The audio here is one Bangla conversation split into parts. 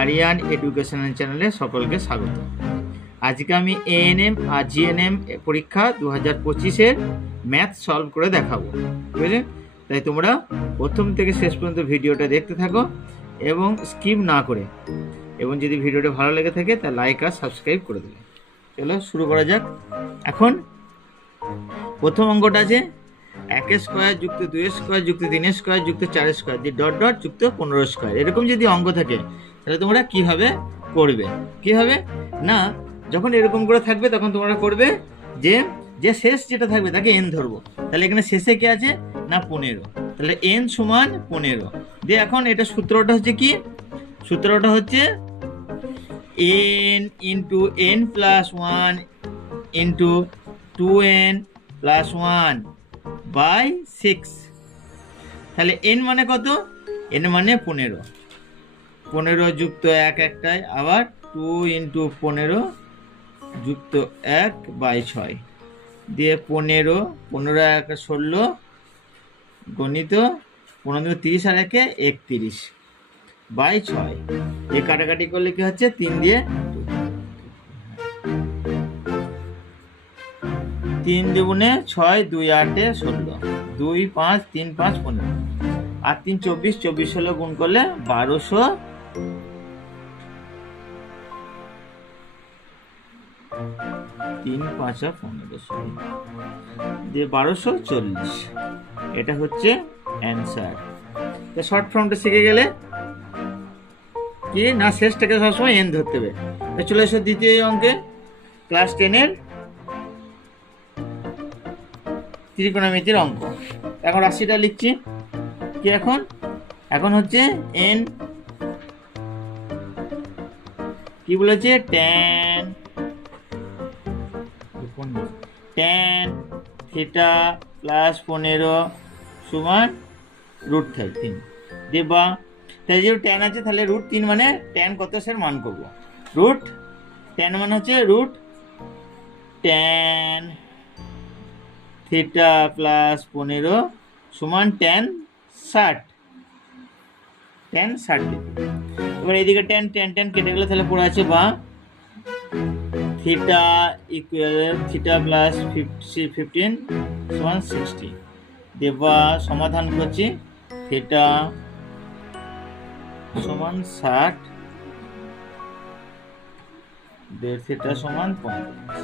আরিয়ান এডুকেশনাল চ্যানেলে সকলকে স্বাগত। আজকে আমি এএনএম আর জিএনএম পরীক্ষা 2025-এর ম্যাথ সলভ করে দেখাবো, বুঝলে? তাই তোমরা প্রথম থেকে শেষ পর্যন্ত ভিডিওটা দেখতে থাকো এবং স্কিপ না করে, এবং যদি ভিডিওটা ভালো লেগে থাকে তা লাইক আর সাবস্ক্রাইব করে দেবে। চলো শুরু করা যাক। এখন প্রথম অঙ্কটা আছে 1 স্কোয়ার যুক্ত 2 স্কোয়ার যুক্ত 3 স্কোয়ার যুক্ত 4 স্কোয়ার দিয়ে ডট ডট যুক্ত 15 স্কোয়ার। এরকম যদি অঙ্ক থাকে তাহলে তোমরা কিভাবে করবে? কিভাবে না, যখন এরকম করে থাকবে তখন তোমরা করবে যে যে শেষ যেটা থাকবে তাকে এন ধরবো। তাহলে এখানে শেষে কি আছে না 15, তাহলে এন সমান 15 দিয়ে এখন এটা সূত্রটা হচ্ছে কি? সূত্রটা হচ্ছে n into n plus 1 into 2n plus 1 by 6। তাহলে n মানে কত? n মানে 15, 15 যুক্ত 1 একটাই, আবার 2 ইন্টু 15 যুক্ত 1 বাই 6 দিয়ে 15, 15 1 16 গণিত 15 30 আর 1 31 বাই 6। এ কাটাকাটি করলে কি হচ্ছে? 3 দিয়ে 3 দুগুণে 6, 2 8 16, 2 5 3 5 15 আর 3 24, 24 16 গুণ করলে 1200, 3 5 15 দিয়ে 1240। এটা হচ্ছে অ্যান্সার। তো শর্ট ফর্মটা শিখে গেলে কি না, শেষটাকে সবসময় এন ধরতে হবে। চলে এসো দ্বিতীয় অঙ্কে, ক্লাস 10-এর ত্রিকোণমিতির অঙ্ক। এখন রাশিটা লিখছি কি? এখন হচ্ছে এন কি বলেছে? ট্যান থিটা প্লাস 15 সমান রুট 13 দেবা। তাই যেহেতু ট্যান আছে তাহলে রুট 3 মানে ট্যান কত সের মান করবো। রুট ট্যান মানে হচ্ছে রুট ট্যান থিটা প্লাস 15 সমান ট্যান 60, ট্যান 60। এবার এইদিকে ট্যান ট্যান ট্যান কেটে গেলে তাহলে পড়ে আছে বা থিটা ইকুয়াল থিটা প্লাস 15 সমান 60 দেবা। সমাধান করছি, থিটা সমান 60 থিটা সমান 35।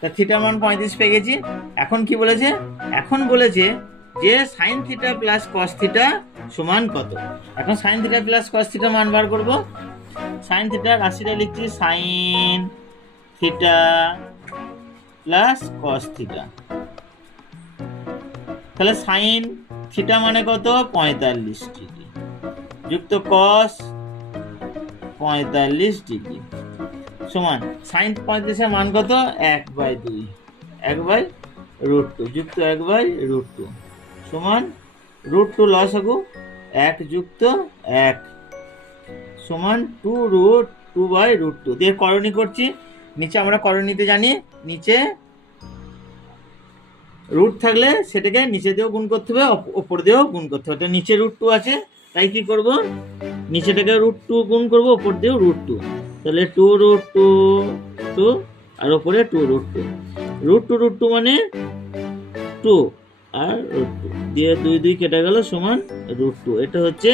তা থিটা মান 35 পেয়ে গেছি। এখন কি বলেছে? এখন বলেছে যে sine theta plus cos theta সমান কত। এখন sine theta plus cos theta মান বার করব। সাইন থিটা রাশিটা লিখছি sine theta plus cos theta. তাহলে সাইন থিটা মানে কত? 45 ডিগ্রি যুক্ত কস 45 ডিগ্রি সমান সাইন 35-এর মান কত? 1/2, 1/√2 যুক্ত 1/√2 সমান √2 লসাগু 1 যুক্ত 1 সমান 2√2/√2 দিয়ে করণী করছি। নিচে আমরা করণীতে জানি নিচে রুট থাকলে সেটাকে নিচে দিয়েও গুণ করতে হবে, ওপর দিয়েও গুণ করতে হবে। নিচে √2 আছে তাই কি করব? নিচেটাকে √2 গুণ করব, ওপর দিয়েও √2, তাহলে 2√2 আর ওপরে 2√2। √2 মানে 2 আর √2 দিয়ে 2 2 কেটে গেল সমান √2। এটা হচ্ছে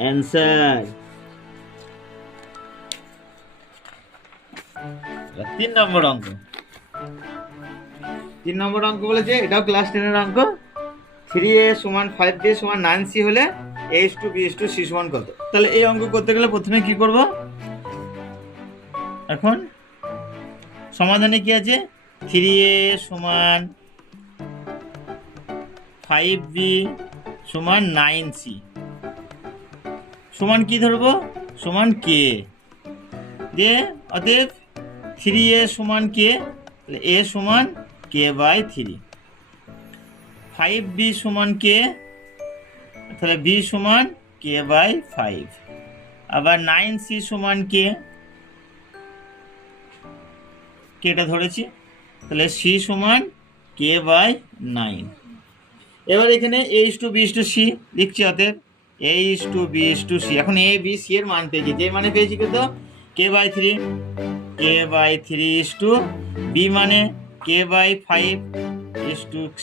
অ্যান্সার। 3 নম্বর অঙ্ক। 3 নম্বর অঙ্ক বলেছে, এটাও ক্লাস 10-এর অঙ্ক। 3a সমান 5b সমান 9c হলে a/b/c সমান কত? তাহলে এই অঙ্ক করতে গেলে প্রথমে কি করব? এখন সমাধানে কি আছে? 3a সমান 5b সমান 9c সমান কি ধরবো? সমান k দিয়ে, অতএব 3a সমান k, তাহলে a সমান k/3, 5b সমান k, তাহলে b সমান k/5, আবার 9c সমান k, কেটা ধরেছি, তাহলে c সমান k/9। এবার এখানে a/b/c লিখছি, অতএব A:B:C। এখন A B C এর মান পেয়েছি, যে মানে পেয়েছি কত K/3, K/3 B মানে K/5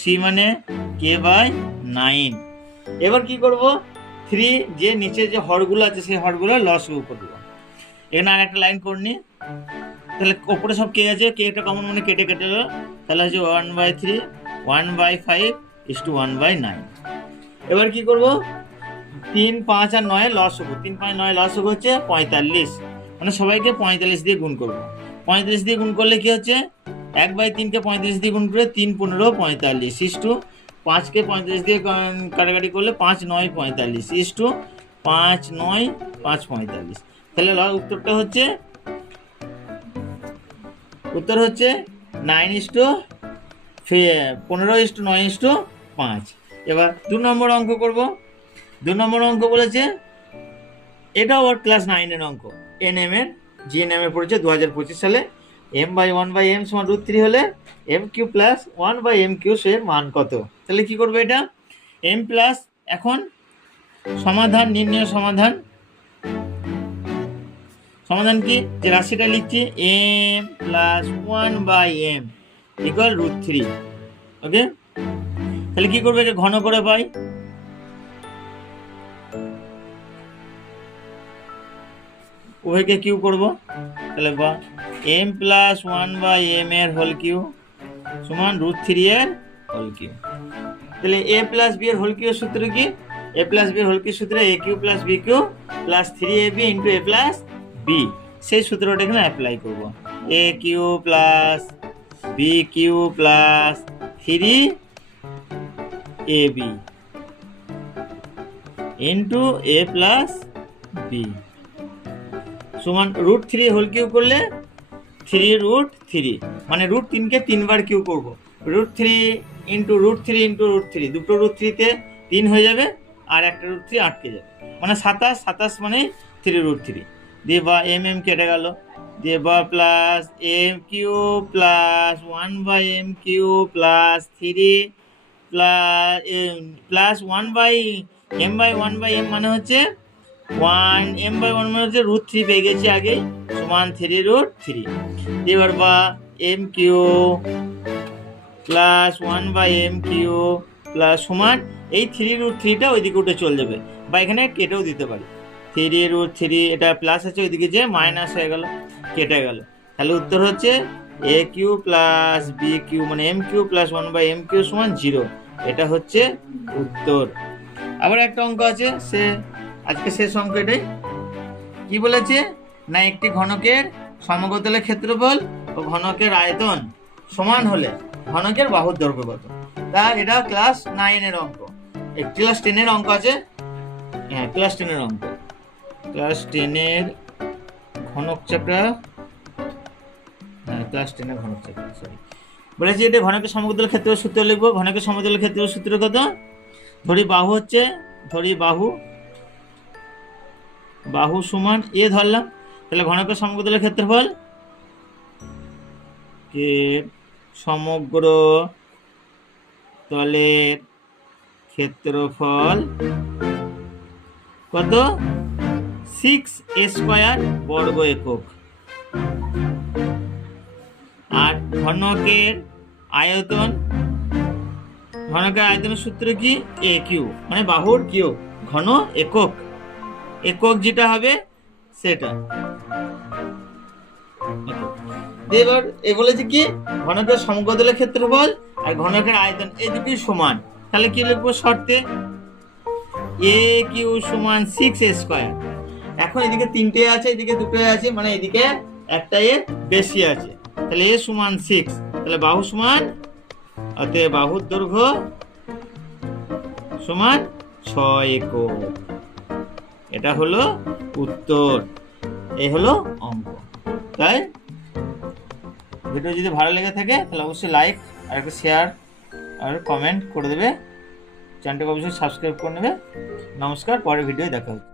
C মানে K/9। এবার কি করব, 3 যে নিচে যে হরগুলো আছে সেই হরগুলো লসগু করে দেবো। এখানে আর একটা লাইন করে নি, তাহলে ওপরে সব কে আছে, কে একটা কমন মানে কেটে গেল, তাহলে হচ্ছে 1/3 1/5 1/9। এবার কি করব, 3 5 আর 9 লসগু, 3 5 9 লসগু হচ্ছে 45, মানে সবাইকে 45 দিয়ে গুণ করব। 45 দিয়ে গুণ করলে কি হচ্ছে, 1/3কে 35 দিয়ে গুণ করে 3 15 45 5কে 35 দিয়ে কাটাকাটি করলে 5 9 45 5 9 5 45। তাহলে উত্তরটা হচ্ছে, উত্তর হচ্ছে 9:15:9:5। এবার 2 নম্বর অঙ্ক করব। 2 নম্বর অঙ্ক বলেছে, এটাও ওর ক্লাস 9 এর অঙ্ক, এনএম এর জিএনএম এ পড়েছে 2025 সালে। m/1/m সমান √3 হলে m³ প্লাস 1/m³ এর মান কত? তাহলে কি করবে, এটা m প্লাস, এখন সমাধান, নির্ণয় সমাধান। সমাধান কি, যে রাশিটা লিখছি m প্লাস 1/m ইকুয়াল √3। ওকে, তাহলে কি করবে, এটা ঘন করে পাই, উভয়কে কিউ করব। তাহলে বা m প্লাস 1/m এর হোল কিউ সমান √3 এর হোল কিউ। তাহলে a প্লাস b এর হোল কিউ সূত্র কি, a প্লাস b এর হোল কিউ সূত্র a cube plus b cube plus 3ab into a plus b। সেই সূত্রটা এখানে অ্যাপ্লাই করব, a cube plus b cube plus 3ab into a plus b সমান √3 হোল কিউ করলে 3√3, মানে √3কে 3 বার কিউ করবো। √3 ইন্টু √3 ইন্টু √3, দুটো √3-তে 3 হয়ে যাবে, আর একটা √3 আটকে যাবে, মানে 27 মানে 3√3 দিয়ে বা mm কেটে গেল, দিয়ে বা plus m³ plus 1/m³ plus 3 plus 1/m মানে হচ্ছে 1m/1 মানে হচ্ছে √3 পেয়ে গেছি আগে, সমান 3√3। এবার বা m³ প্লাস 1/m³ প্লাস সমান এই 3√3টা ওইদিকে উঠে চলে যাবে, বা এখানে কেটেও দিতে পারি, 3√3 এটা প্লাস আছে, ওইদিকে যে মাইনাস হয়ে গেল, কেটে গেল। তাহলে উত্তর হচ্ছে a³ প্লাস b³ মানে m³ প্লাস 1/m³ সমান 0। এটা হচ্ছে উত্তর। আবার একটা অঙ্ক আছে, সে আজকে শেষ অঙ্ক। এটাই কি বলেছে না, একটি ঘনকের সমগ্রতলের ক্ষেত্রফল ও ঘনকের আয়তন সমান হলে ঘনকের বাহুর দৈর্ঘ্য কত? তা এটা ক্লাস 9 এর অঙ্ক, ক্লাস 10 এর অঙ্ক আছে, হ্যাঁ ক্লাস 10 এর অঙ্ক, ক্লাস 10 এর ঘনক চ্যাপ্টার, হ্যাঁ ক্লাস 10 এর ঘনক চ্যাপ্টার, সরি বলেছি। এটা ঘনকের সমগ্রতলের ক্ষেত্রফল সূত্র লিখবো। ঘনকের সমগ্রতলের ক্ষেত্রফল সূত্র কত, ধরি বাহু হচ্ছে, ধরি বাহু সমান এ ধরলাম, তাহলে ঘনকের সমগ্রতলের ক্ষেত্রফল কে সমগ্র তলের ক্ষেত্রফল কত, 6a² বর্গ একক। আর ঘনকের আয়তনের সূত্র কি, a³ মানে বাহুর কিউ, ঘন একক, একক যেটা হবে সেটা। এবার এ বলেছে কি, ঘনকের সমগ্রতলের ক্ষেত্রফল আর ঘনকের আয়তন এই দুটি সমান, তাহলে কি লিখবো শর্তে, a³ সমান 6a²। এখন এদিকে 3টে আছে, এদিকে 2টো আছে, মানে এদিকে একটা এ বেশি আছে, তাহলে a সমান 6, তাহলে বাহু সমান, অতএব বাহুর দৈর্ঘ্য সমান 6 একক। এটা হলো উত্তর, এই হলো অঙ্ক। তাই ভিডিও যদি ভালো লেগে থাকে তাহলে অবশ্যই লাইক আর একটা শেয়ার আর কমেন্ট করে দেবে, চ্যানেলটাকে অবশ্যই সাবস্ক্রাইব করে নেবে। নমস্কার, পরের ভিডিও দেখা হচ্ছে।